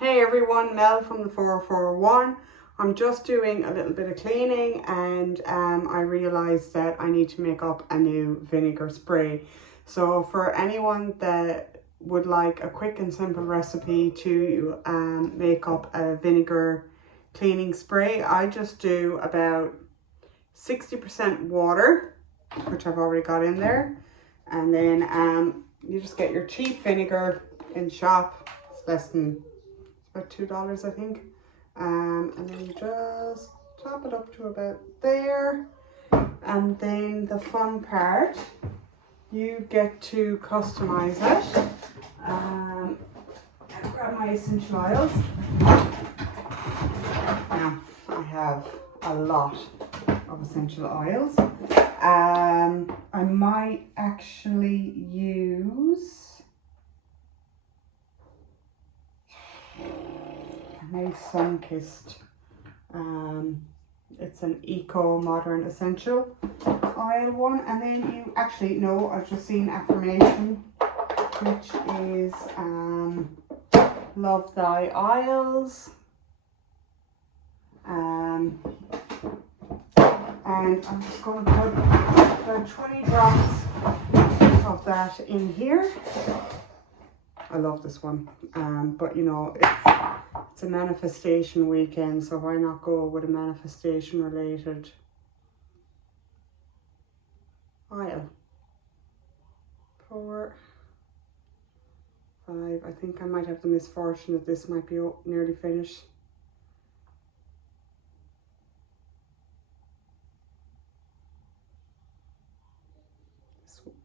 Hey everyone, Mel from the 441. I'm just doing a little bit of cleaning and I realized that I need to make up a new vinegar spray. So for anyone that would like a quick and simple recipe to make up a vinegar cleaning spray, I just do about 60% water, which I've already got in there, and then you just get your cheap vinegar in the shop. It's less than about $2, I think, and then you just top it up to about there. And then the fun part, you get to customize it. I'll grab my essential oils. Now I have a lot of essential oils. I might actually use my sun-kissed. It's an eco modern essential oil one, and then you actually know, I've just seen affirmation, which is love thy oils. And I'm just going to put about 20 drops of that in here. I love this one, but you know, it's a manifestation weekend, so why not go with a manifestation related oil? 4, 5, I think I might have the misfortune that this might be nearly finished.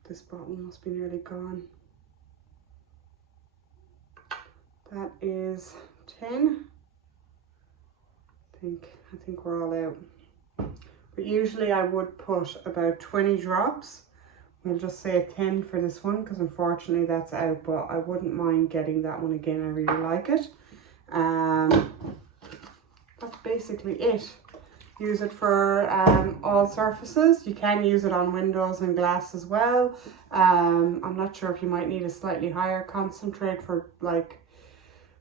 This bottle must be nearly gone. That is 10. I think we're all out. But usually I would put about 20 drops. We'll just say 10 for this one because unfortunately that's out, but I wouldn't mind getting that one again. I really like it. That's basically it. Use it for all surfaces. You can use it on windows and glass as well. I'm not sure if you might need a slightly higher concentrate for like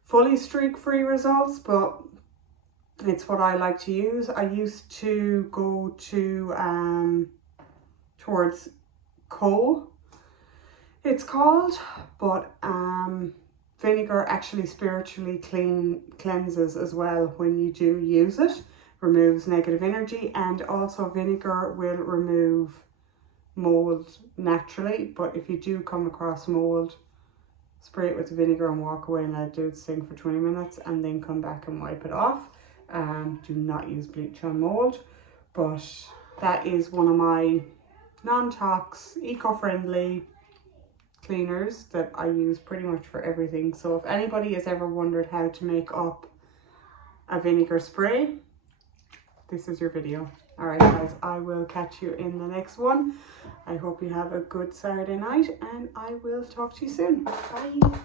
fully streak-free results, but it's what I like to use. I used to go to towards Co, it's called, but vinegar actually spiritually cleanses as well when you do use it. Removes negative energy, and also vinegar will remove mold naturally, but if you do come across mold, spray it with the vinegar and walk away and let it do its thing for 20 minutes and then come back and wipe it off. Do not use bleach on mold, but that is one of my non-tox, eco-friendly cleaners that I use pretty much for everything. So if anybody has ever wondered how to make up a vinegar spray, this is your video. All right guys, I will catch you in the next one. I hope you have a good Saturday night and I will talk to you soon. Bye.